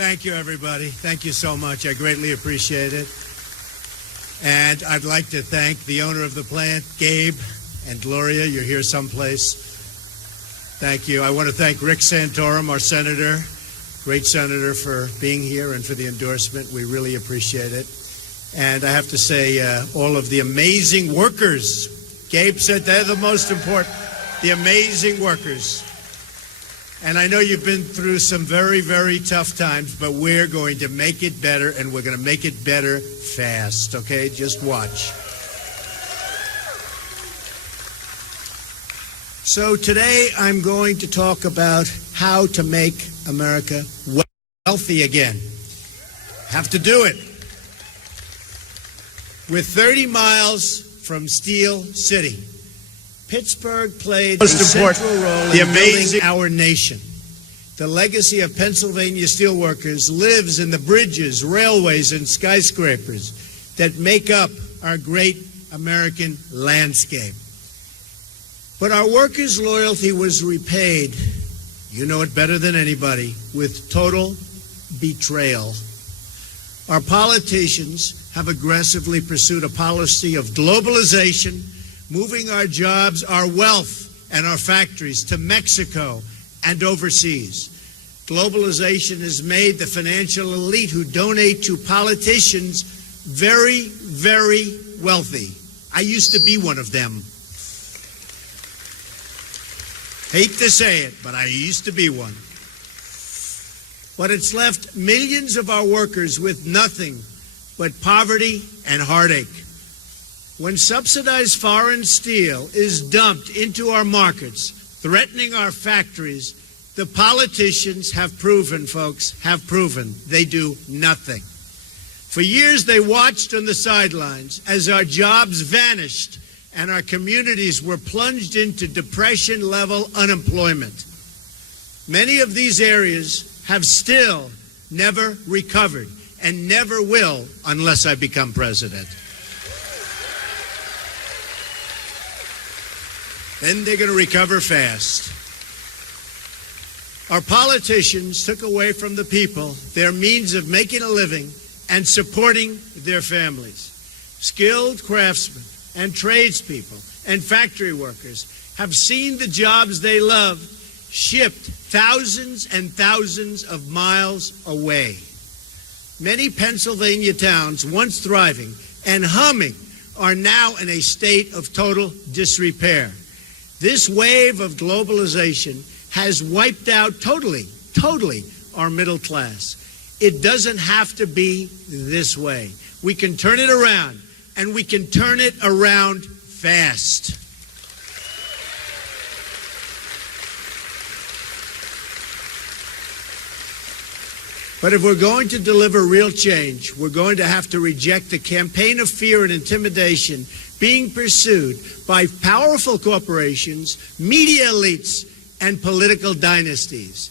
Thank you, everybody. Thank you so much. I greatly appreciate it. And I'd like to thank the owner of the plant, Gabe, and Gloria. You're here someplace. Thank you. I want to thank Rick Santorum, our senator, great senator, for being here and for the endorsement. We really appreciate it. And I have to say, all of the amazing workers. Gabe said they're the most important, the amazing workers. And I know you've been through some very, very tough times, but we're going to make it better, and we're going to make it better fast, okay? Just watch. So today I'm going to talk about how to make America wealthy again. Have to do it. We're 30 miles from Steel City. Pittsburgh played a central role in building our nation. The legacy of Pennsylvania steelworkers lives in the bridges, railways, and skyscrapers that make up our great American landscape. But our workers' loyalty was repaid, you know it better than anybody, with total betrayal. Our politicians have aggressively pursued a policy of globalization, moving our jobs, our wealth, and our factories to Mexico and overseas. Globalization has made the financial elite who donate to politicians very, very wealthy. I used to be one of them. Hate to say it, but I used to be one. But it's left millions of our workers with nothing but poverty and heartache. When subsidized foreign steel is dumped into our markets, threatening our factories, the politicians have proven, folks, have proven they do nothing. For years, they watched on the sidelines as our jobs vanished and our communities were plunged into depression-level unemployment. Many of these areas have still never recovered and never will unless I become president. Then they're going to recover fast. Our politicians took away from the people their means of making a living and supporting their families. Skilled craftsmen and tradespeople and factory workers have seen the jobs they love shipped thousands and thousands of miles away. Many Pennsylvania towns, once thriving and humming, are now in a state of total disrepair. This wave of globalization has wiped out totally our middle class. It doesn't have to be this way. We can turn it around, and we can turn it around fast. But if we're going to deliver real change, we're going to have to reject the campaign of fear and intimidation being pursued by powerful corporations, media elites, and political dynasties.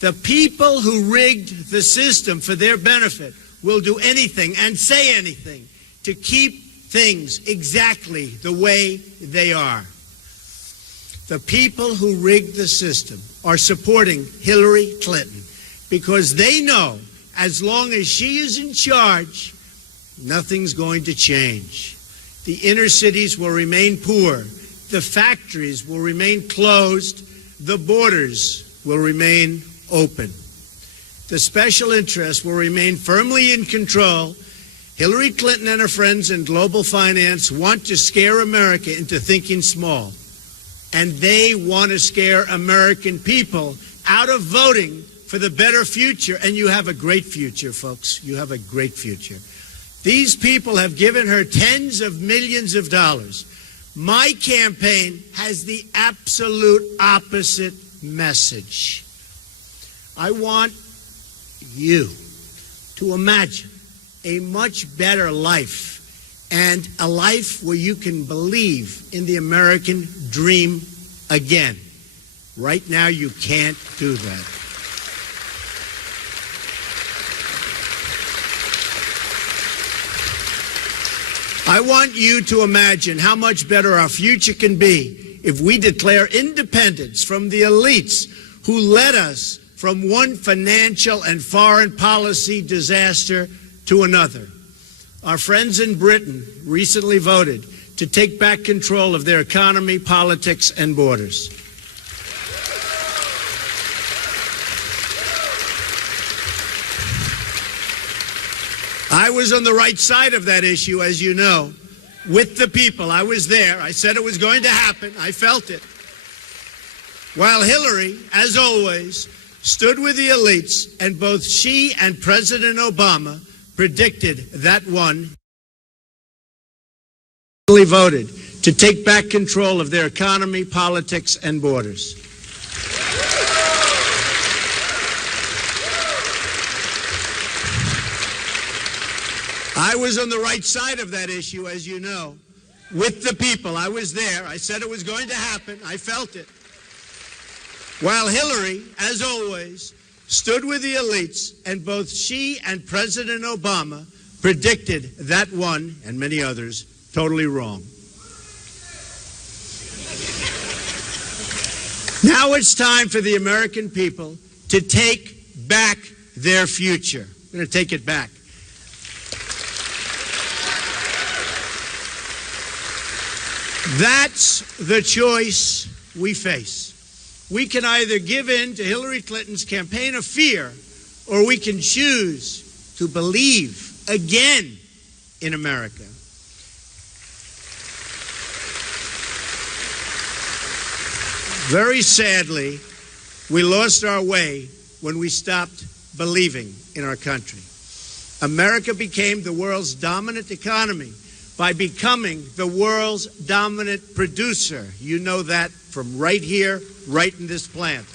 The people who rigged the system for their benefit will do anything and say anything to keep things exactly the way they are. The people who rigged the system are supporting Hillary Clinton because they know as long as she is in charge, nothing's going to change. The inner cities will remain poor. The factories will remain closed. The borders will remain open. The special interests will remain firmly in control. Hillary Clinton and her friends in global finance want to scare America into thinking small. And they want to scare American people out of voting for the better future. And you have a great future, folks. You have a great future. These people have given her tens of millions of dollars. My campaign has the absolute opposite message. I want you to imagine a much better life and a life where you can believe in the American dream again. Right now, you can't do that. I want you to imagine how much better our future can be if we declare independence from the elites who led us from one financial and foreign policy disaster to another. Our friends in Britain recently voted to take back control of their economy, politics, and borders. I was on the right side of that issue, as you know, with the people. I was there. I said it was going to happen. I felt it. While Hillary, as always, stood with the elites, and both she and President Obama predicted that one voted to take back control of their economy, politics, and borders. I was on the right side of that issue, as you know, with the people. I was there. I said it was going to happen. I felt it. While Hillary, as always, stood with the elites, and both she and President Obama predicted that one, and many others, totally wrong. Now it's time for the American people to take back their future. We're going to take it back. That's the choice we face. We can either give in to Hillary Clinton's campaign of fear, or we can choose to believe again in America. Very sadly, we lost our way when we stopped believing in our country. America became the world's dominant economy by becoming the world's dominant producer. You know that from right here, right in this plant.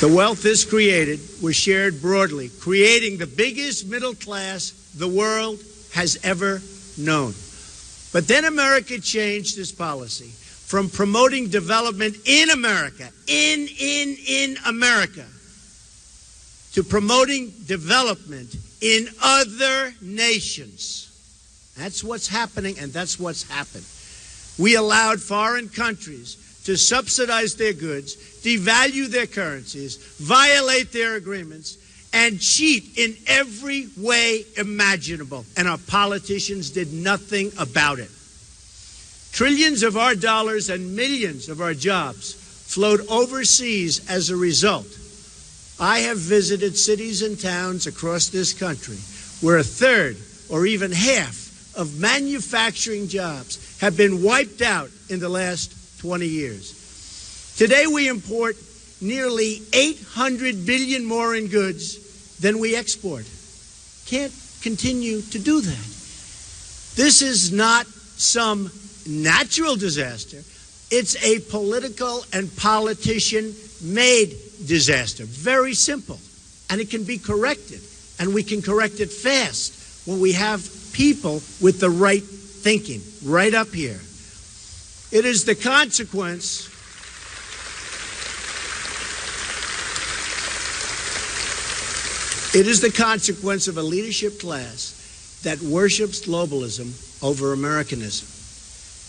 The wealth this created was shared broadly, creating the biggest middle class the world has ever known. But then America changed its policy from promoting development in America, in America, to promoting development in other nations. That's what's happening, and that's what's happened. We allowed foreign countries to subsidize their goods, devalue their currencies, violate their agreements, and cheat in every way imaginable. And our politicians did nothing about it. Trillions of our dollars and millions of our jobs flowed overseas as a result. I have visited cities and towns across this country where a third or even half of manufacturing jobs have been wiped out in the last 20 years. Today we import nearly 800 billion more in goods than we export. Can't continue to do that. This is not some natural disaster. It's a political and politician-made disaster. Very simple. And it can be corrected. And we can correct it fast when we have people with the right thinking right up here. It is the consequence of a leadership class that worships globalism over Americanism.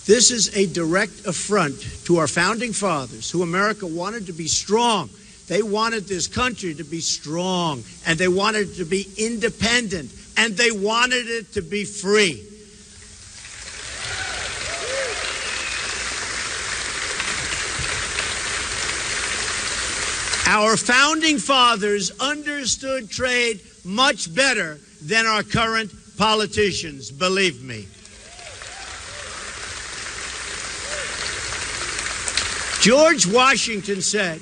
This is a direct affront to our founding fathers, who America wanted to be strong. They wanted this country to be strong, and they wanted it to be independent, and they wanted it to be free. Our founding fathers understood trade much better than our current politicians, believe me. George Washington said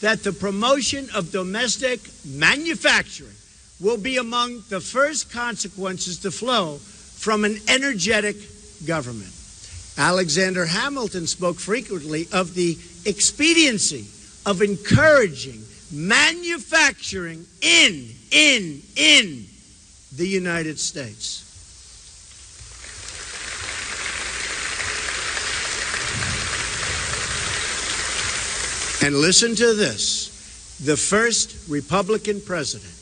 that the promotion of domestic manufacturing will be among the first consequences to flow from an energetic government. Alexander Hamilton spoke frequently of the expediency of encouraging manufacturing in the United States. And listen to this. The first Republican president,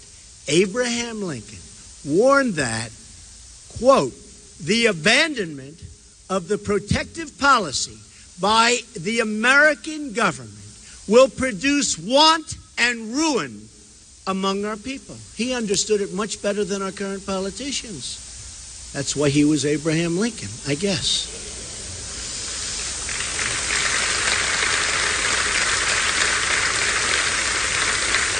Abraham Lincoln, warned that, quote, the abandonment of the protective policy by the American government will produce want and ruin among our people. He understood it much better than our current politicians. That's why he was Abraham Lincoln, I guess.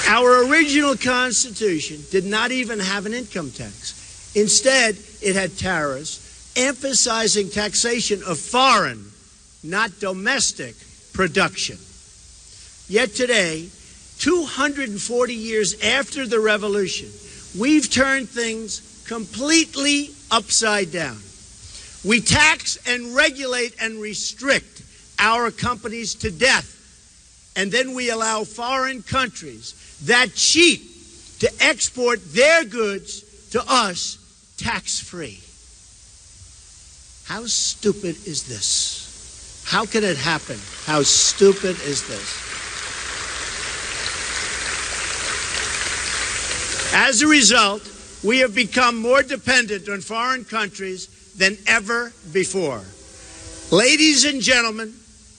Our original Constitution did not even have an income tax. Instead, it had tariffs emphasizing taxation of foreign, not domestic, production. Yet today, 240 years after the Revolution, we've turned things completely upside down. We tax and regulate and restrict our companies to death, and then we allow foreign countries that cheap to export their goods to us tax-free. How stupid is this? How can it happen? How stupid is this? As a result, we have become more dependent on foreign countries than ever before. Ladies and gentlemen,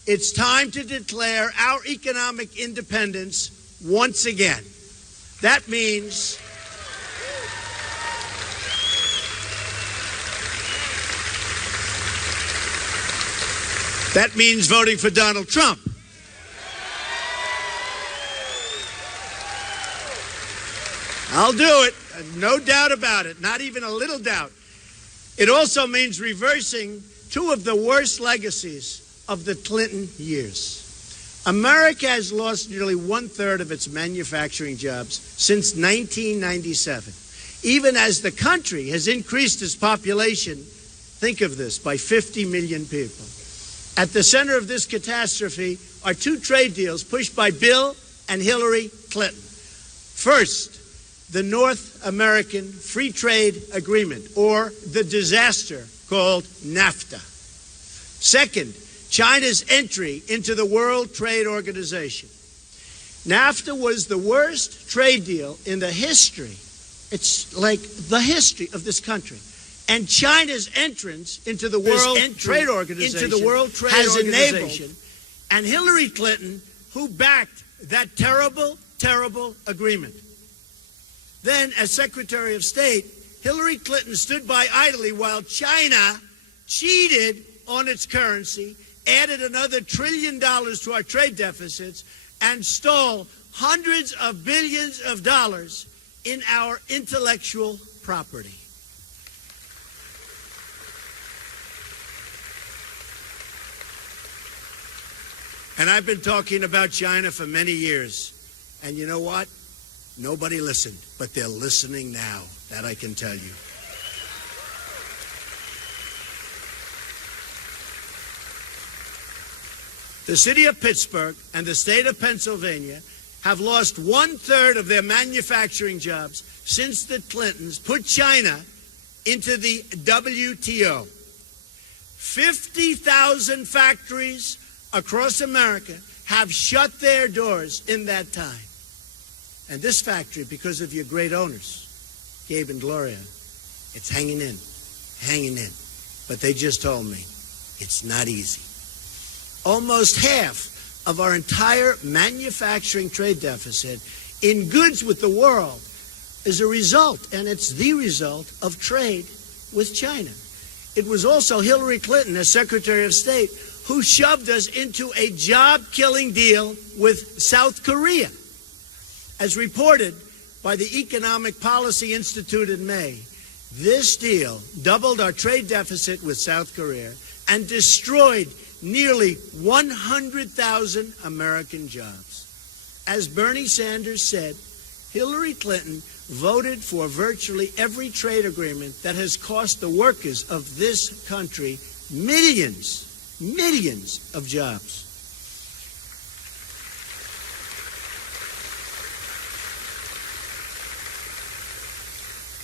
it's time to declare our economic independence once again. That means voting for Donald Trump. I'll do it, no doubt about it, not even a little doubt. It also means reversing two of the worst legacies of the Clinton years. America has lost nearly one-third of its manufacturing jobs since 1997. Even as the country has increased its population, think of this, by 50 million people. At the center of this catastrophe are two trade deals pushed by Bill and Hillary Clinton. First, the North American Free Trade Agreement, or the disaster called NAFTA. Second, China's entry into the World Trade Organization. NAFTA was the worst trade deal in the history. It's like the history of this country. And China's entrance into the World Trade Organization has enabled, and Hillary Clinton, who backed that terrible, terrible agreement. Then, as Secretary of State, Hillary Clinton stood by idly while China cheated on its currency, added another $1 trillion to our trade deficits, and stole hundreds of billions of dollars in our intellectual property. And I've been talking about China for many years. And you know what? Nobody listened, but they're listening now. That I can tell you. The city of Pittsburgh and the state of Pennsylvania have lost one-third of their manufacturing jobs since the Clintons put China into the WTO. 50,000 factories across America have shut their doors in that time. And this factory, because of your great owners, Gabe and Gloria, it's hanging in. But they just told me it's not easy. Almost half of our entire manufacturing trade deficit in goods with the world is a result, and it's the result, of trade with China. It was also Hillary Clinton, as Secretary of State, who shoved us into a job-killing deal with South Korea. As reported by the Economic Policy Institute in May, this deal doubled our trade deficit with South Korea and destroyed nearly 100,000 American jobs. As Bernie Sanders said, Hillary Clinton voted for virtually every trade agreement that has cost the workers of this country millions of jobs.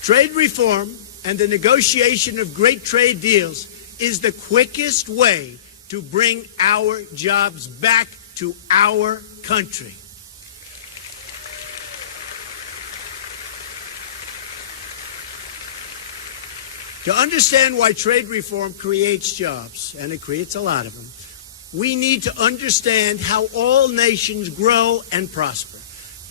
Trade reform and the negotiation of great trade deals is the quickest way to bring our jobs back to our country. To understand why trade reform creates jobs, and it creates a lot of them, we need to understand how all nations grow and prosper.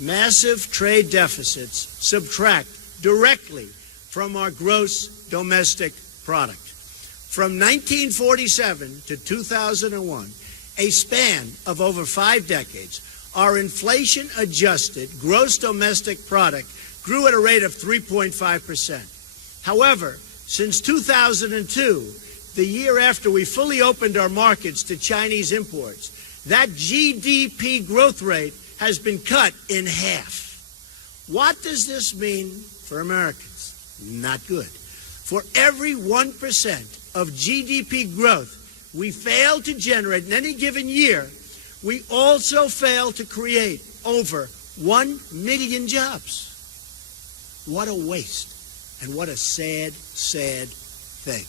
Massive trade deficits subtract directly from our gross domestic product. From 1947 to 2001, a span of over 5 decades, our inflation-adjusted gross domestic product grew at a rate of 3.5%. However, since 2002, the year after we fully opened our markets to Chinese imports, that GDP growth rate has been cut in half. What does this mean for Americans? Not good. For every 1% of GDP growth we fail to generate in any given year, we also fail to create over 1 million jobs. What a waste, and what a sad, sad thing.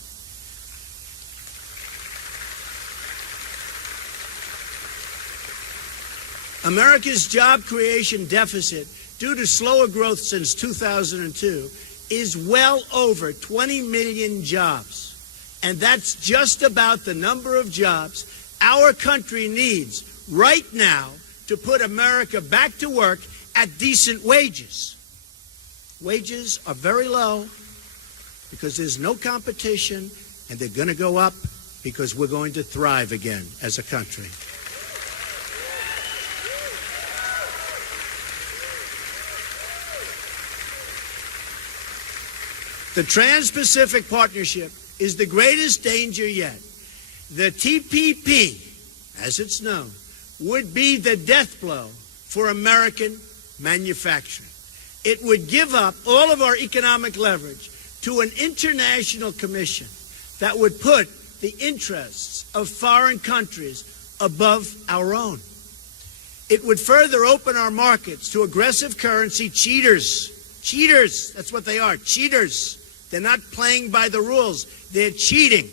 America's job creation deficit, due to slower growth since 2002, is well over 20 million jobs. And that's just about the number of jobs our country needs right now to put America back to work at decent wages. Wages are very low because there's no competition, and they're going to go up because we're going to thrive again as a country. The Trans-Pacific Partnership is the greatest danger yet. The TPP, as it's known, would be the death blow for American manufacturing. It would give up all of our economic leverage to an international commission that would put the interests of foreign countries above our own. It would further open our markets to aggressive currency cheaters. Cheaters, that's what they are, cheaters. They're not playing by the rules. They're cheating.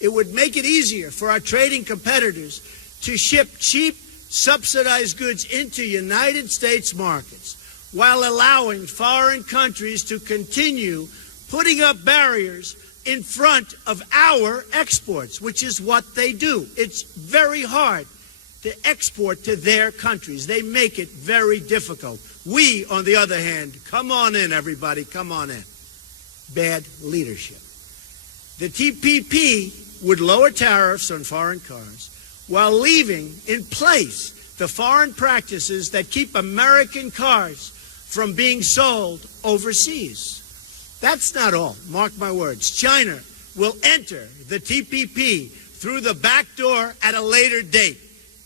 It would make it easier for our trading competitors to ship cheap, subsidized goods into United States markets while allowing foreign countries to continue putting up barriers in front of our exports, which is what they do. It's very hard to export to their countries. They make it very difficult. We, on the other hand, come on in, everybody, come on in. Bad leadership. The TPP would lower tariffs on foreign cars while leaving in place the foreign practices that keep American cars from being sold overseas. That's not all. Mark my words. China will enter the TPP through the back door at a later date.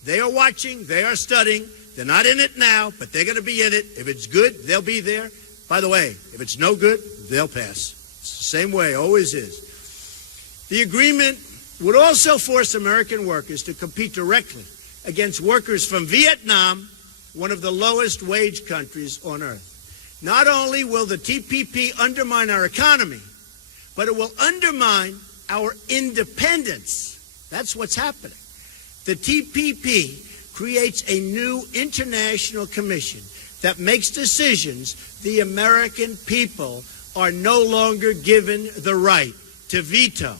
They are watching. They are studying. They're not in it now, but they're going to be in it. If it's good, they'll be there. By the way, if it's no good, they'll pass. It's the same way, always is. The agreement would also force American workers to compete directly against workers from Vietnam, one of the lowest wage countries on earth. Not only will the TPP undermine our economy, but it will undermine our independence. That's what's happening. The TPP creates a new international commission that makes decisions the American people are no longer given the right to veto.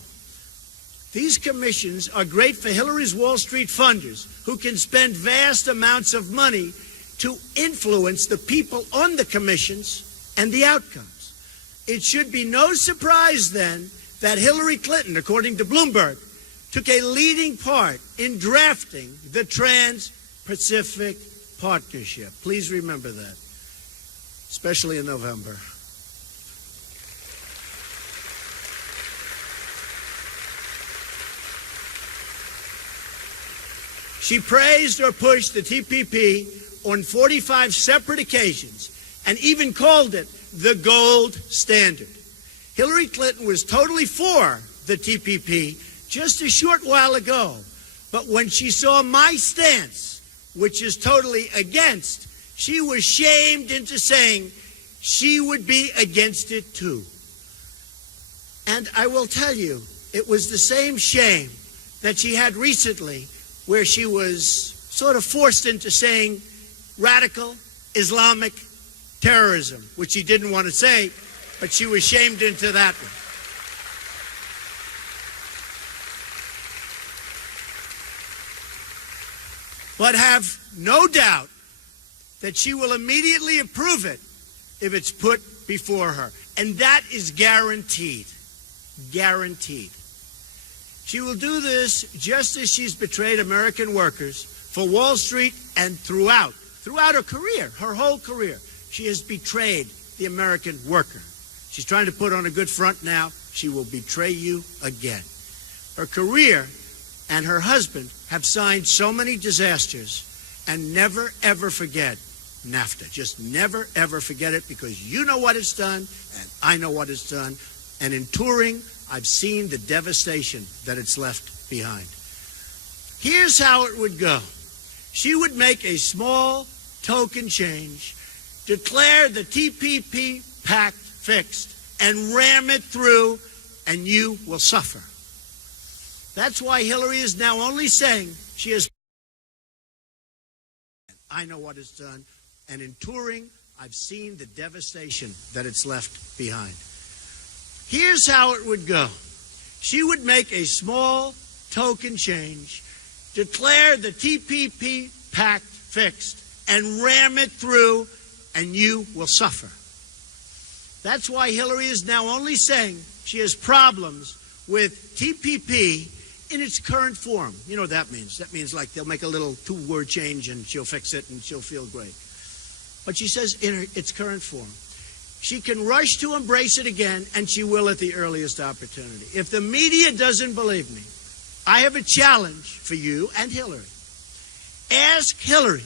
These commissions are great for Hillary's Wall Street funders who can spend vast amounts of money to influence the people on the commissions and the outcomes. It should be no surprise then that Hillary Clinton, according to Bloomberg, took a leading part in drafting the Trans-Pacific Partnership. Please remember that, especially in November. She praised or pushed the TPP on 45 separate occasions and even called it the gold standard. Hillary Clinton was totally for the TPP just a short while ago, but when she saw my stance, which is totally against, she was shamed into saying she would be against it too. And I will tell you, it was the same shame that she had recently where she was sort of forced into saying radical Islamic terrorism, which she didn't want to say, but she was shamed into that one. but have no doubt that she will immediately approve it if it's put before her. And that is guaranteed. Guaranteed. She will do this just as she's betrayed American workers for Wall Street and throughout her career, her whole career. She has betrayed the American worker. She's trying to put on a good front now. She will betray you again. Her career and her husband have signed so many disasters, and never, ever forget NAFTA. Just never, ever forget it, because you know what it's done, and I know what it's done. And in touring, I've seen the devastation that it's left behind. Here's how it would go. She would make a small token change, declare the TPP pact fixed, and ram it through, and you will suffer. That's why Hillary is now only saying she has. I know what it's done, and in touring, I've seen the devastation that it's left behind. Here's how it would go. She would make a small token change, declare the TPP pact fixed, and ram it through, and you will suffer. That's why Hillary is now only saying she has problems with TPP in its current form. You know what that means. That means like they'll make a little two-word change and she'll fix it and she'll feel great. But she says in its current form. She can rush to embrace it again, and she will at the earliest opportunity. If the media doesn't believe me, I have a challenge for you and Hillary. Ask Hillary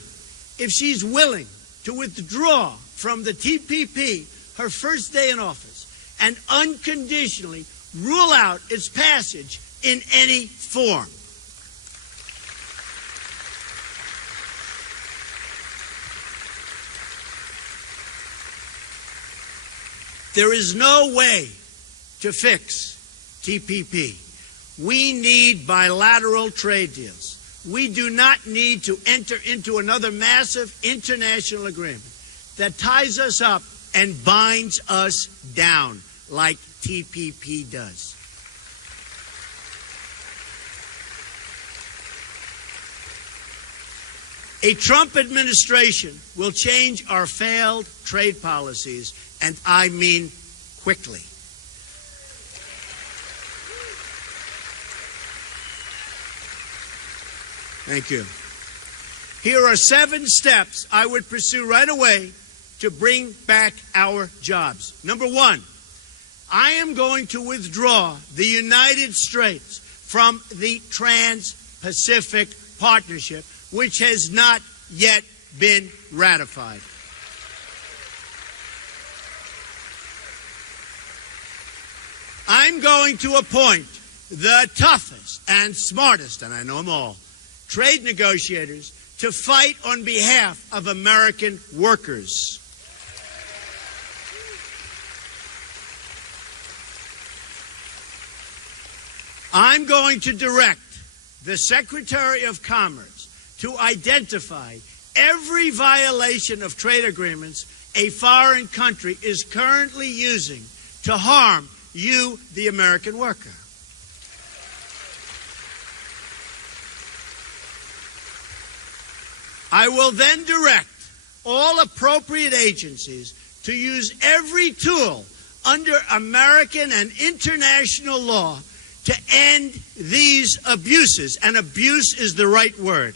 if she's willing to withdraw from the TPP her first day in office and unconditionally rule out its passage in any form. There is no way to fix TPP. We need bilateral trade deals. We do not need to enter into another massive international agreement that ties us up and binds us down like TPP does. A Trump administration will change our failed trade policies, and I mean quickly. Thank you. Here are 7 steps I would pursue right away to bring back our jobs. Number 1, I am going to withdraw the United States from the Trans-Pacific Partnership, which has not yet been ratified. I'm going to appoint the toughest and smartest, and I know them all, trade negotiators to fight on behalf of American workers. I'm going to direct the Secretary of Commerce to identify every violation of trade agreements a foreign country is currently using to harm you, the American worker. I will then direct all appropriate agencies to use every tool under American and international law to end these abuses, and abuse is the right word.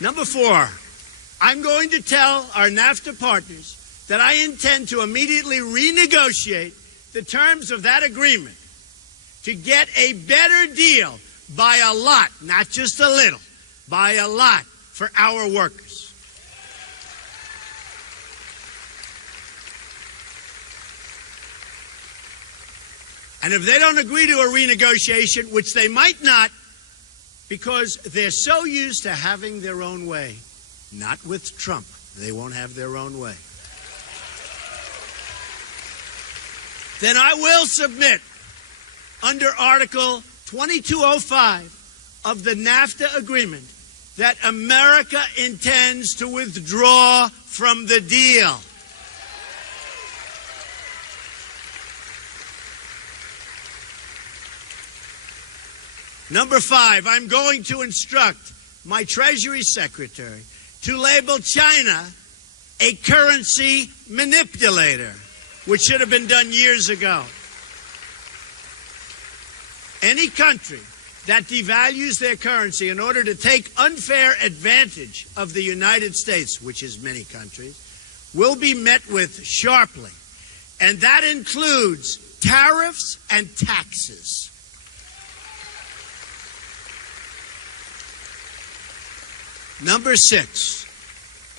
Number 4, I'm going to tell our NAFTA partners that I intend to immediately renegotiate the terms of that agreement to get a better deal by a lot, not just a little, by a lot for our workers. And if they don't agree to a renegotiation, which they might not, because they're so used to having their own way, not with Trump, they won't have their own way, then I will submit under Article 2205 of the NAFTA agreement that America intends to withdraw from the deal. Number 5, I'm going to instruct my Treasury Secretary to label China a currency manipulator, which should have been done years ago. Any country that devalues their currency in order to take unfair advantage of the United States, which is many countries, will be met with sharply. And that includes tariffs and taxes. Number 6,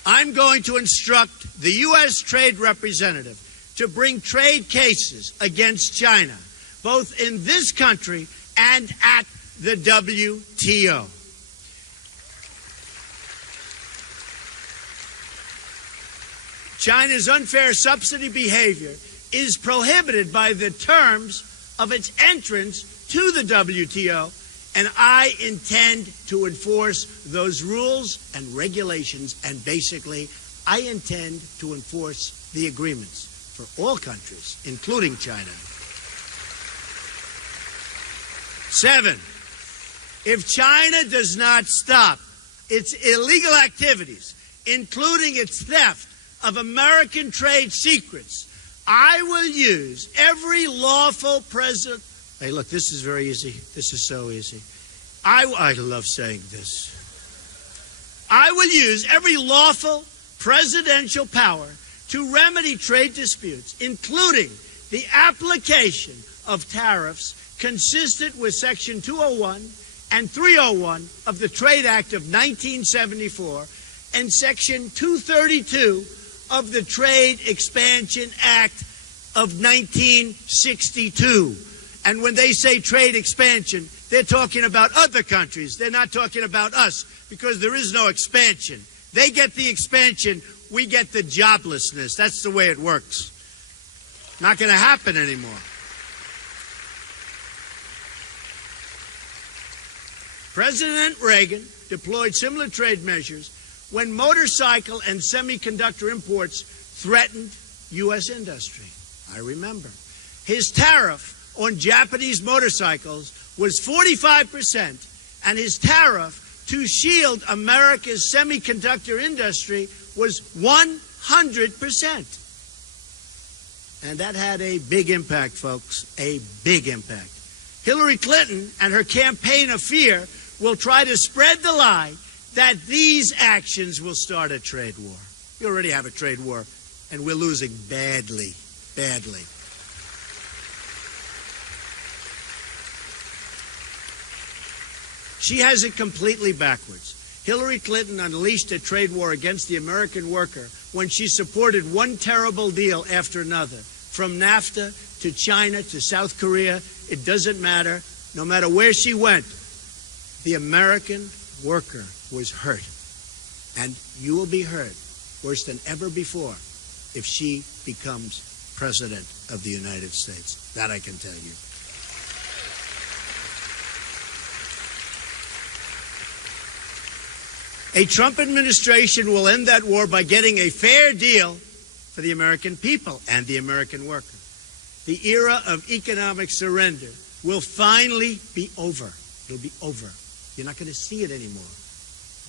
I'm going to instruct the U.S. Trade Representative to bring trade cases against China, both in this country and at the WTO. China's unfair subsidy behavior is prohibited by the terms of its entrance to the WTO, and I intend to enforce those rules and regulations, and basically, I intend to enforce the agreements for all countries, including China. 7, if China does not stop its illegal activities, including its theft of American trade secrets, I will use every lawful president. Hey, look, this is very easy. This is so easy. I love saying this. I will use every lawful presidential power to remedy trade disputes, including the application of tariffs consistent with Section 201 and 301 of the Trade Act of 1974 and Section 232 of the Trade Expansion Act of 1962. And when they say trade expansion, they're talking about other countries. They're not talking about us, because there is no expansion. They get the expansion, we get the joblessness. That's the way it works. Not going to happen anymore. President Reagan deployed similar trade measures when motorcycle and semiconductor imports threatened U.S. industry. I remember. His tariff on Japanese motorcycles was 45%, and his tariff to shield America's semiconductor industry was 100%. And that had a big impact, folks, a big impact. Hillary Clinton and her campaign of fear will try to spread the lie that these actions will start a trade war. We already have a trade war, and we're losing badly, badly. She has it completely backwards. Hillary Clinton unleashed a trade war against the American worker when she supported one terrible deal after another. From NAFTA to China to South Korea, it doesn't matter. No matter where she went, the American worker was hurt. And you will be hurt worse than ever before if she becomes President of the United States. That I can tell you. A Trump administration will end that war by getting a fair deal for the American people and the American worker. The era of economic surrender will finally be over. It'll be over. You're not going to see it anymore.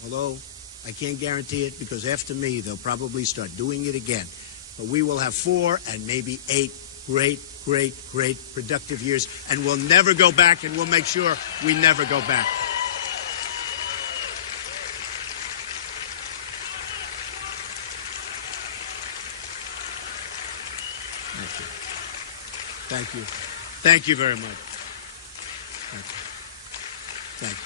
Although I can't guarantee it, because after me, they'll probably start doing it again. But we will have 4 and maybe 8 great, great, great productive years, and we'll never go back, and we'll make sure we never go back. Thank you. Thank you very much. Thank you. Thank you.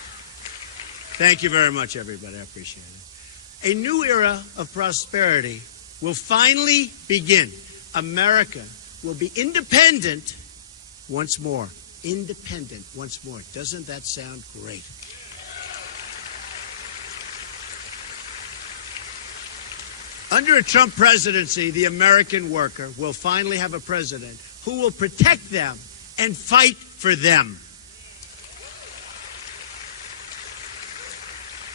Thank you very much, everybody. I appreciate it. A new era of prosperity will finally begin. America will be independent once more. Independent once more. Doesn't that sound great? Under a Trump presidency, the American worker will finally have a president who will protect them and fight for them.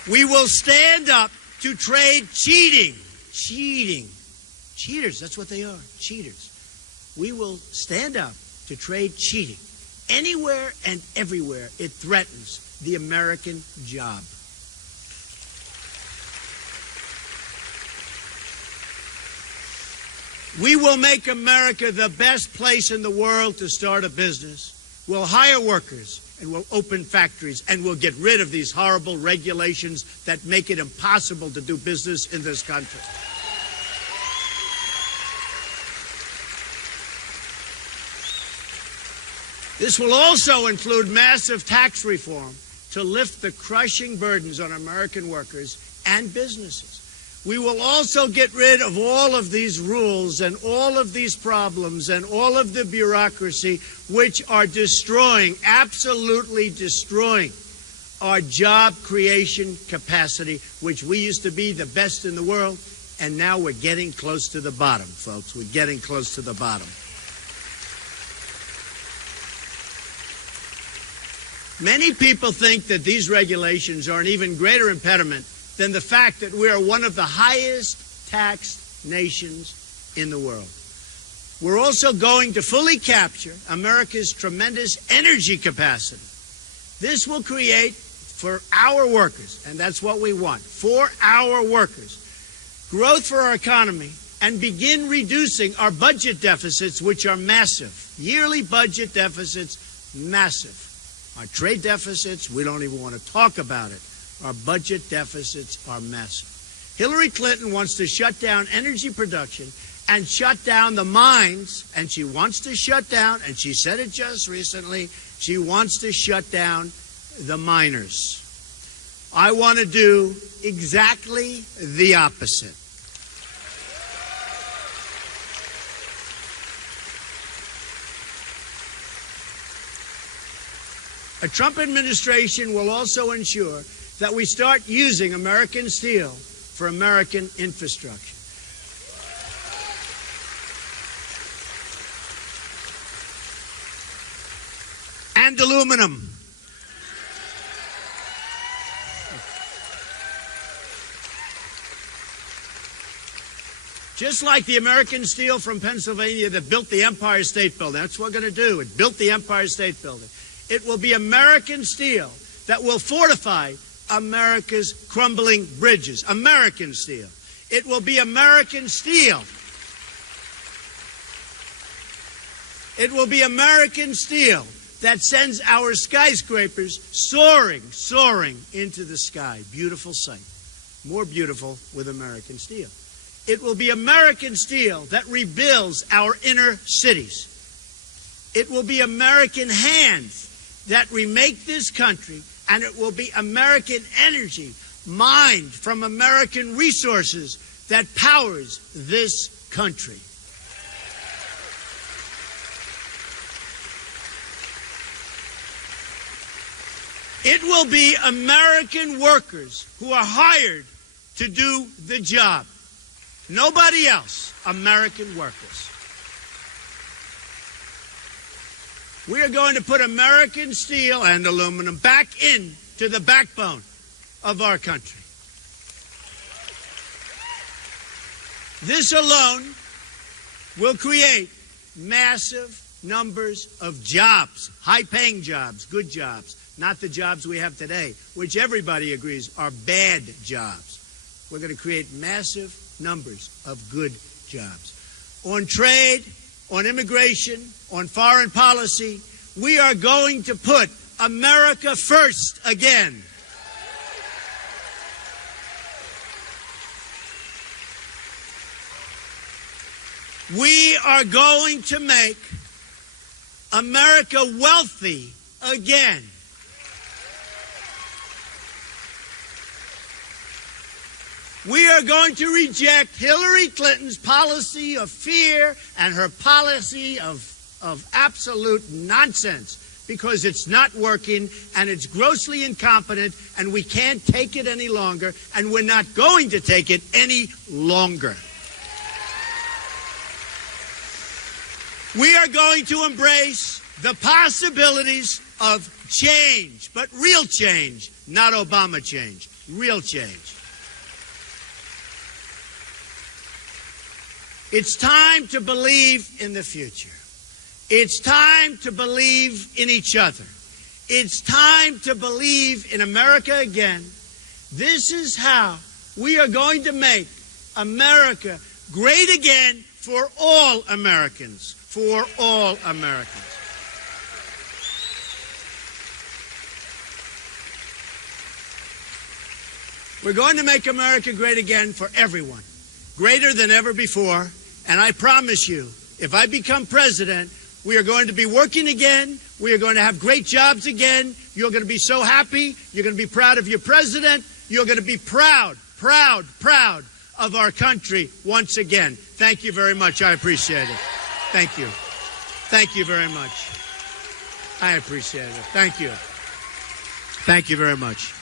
We will stand up to trade cheating. Cheating. Cheaters, that's what they are. Cheaters. We will stand up to trade cheating. Anywhere and everywhere it threatens the American job. We will make America the best place in the world to start a business. We'll hire workers and we'll open factories and we'll get rid of these horrible regulations that make it impossible to do business in this country. This will also include massive tax reform to lift the crushing burdens on American workers and businesses. We will also get rid of all of these rules and all of these problems and all of the bureaucracy which are destroying, absolutely destroying our job creation capacity, which we used to be the best in the world, and now we're getting close to the bottom, folks. We're getting close to the bottom. Many people think that these regulations are an even greater impediment than the fact that we are one of the highest taxed nations in the world. We're also going to fully capture America's tremendous energy capacity. This will create for our workers, and that's what we want, for our workers, growth for our economy and begin reducing our budget deficits, which are massive. Yearly budget deficits, massive. Our trade deficits, we don't even want to talk about it. Our budget deficits are massive. Hillary Clinton wants to shut down energy production and shut down the mines, and she wants to shut down, and she said it just recently, she wants to shut down the miners. I want to do exactly the opposite. A Trump administration will also ensure that we start using American steel for American infrastructure. And aluminum. Just like the American steel from Pennsylvania that built the Empire State Building. That's what we're going to do. It built the Empire State Building. It will be American steel that will fortify America's crumbling bridges. American steel. It will be American steel. It will be American steel that sends our skyscrapers soaring, soaring into the sky. Beautiful sight. More beautiful with American steel. It will be American steel that rebuilds our inner cities. It will be American hands that remake this country, and it will be American energy mined from American resources that powers this country. It will be American workers who are hired to do the job. Nobody else. American workers. We are going to put American steel and aluminum back into the backbone of our country. This alone will create massive numbers of jobs, high-paying jobs, good jobs, not the jobs we have today, which everybody agrees are bad jobs. We're going to create massive numbers of good jobs. On trade, on immigration, on foreign policy, we are going to put America first again. We are going to make America wealthy again. We are going to reject Hillary Clinton's policy of fear and her policy of absolute nonsense because it's not working and it's grossly incompetent and we can't take it any longer and we're not going to take it any longer. We are going to embrace the possibilities of change, but real change, not Obama change, real change. It's time to believe in the future. It's time to believe in each other. It's time to believe in America again. This is how we are going to make America great again for all Americans. For all Americans. We're going to make America great again for everyone, greater than ever before. And I promise you, if I become president, we are going to be working again. We are going to have great jobs again. You're going to be so happy. You're going to be proud of your president. You're going to be proud, proud, proud of our country once again. Thank you very much. I appreciate it. Thank you. Thank you very much. I appreciate it. Thank you. Thank you very much.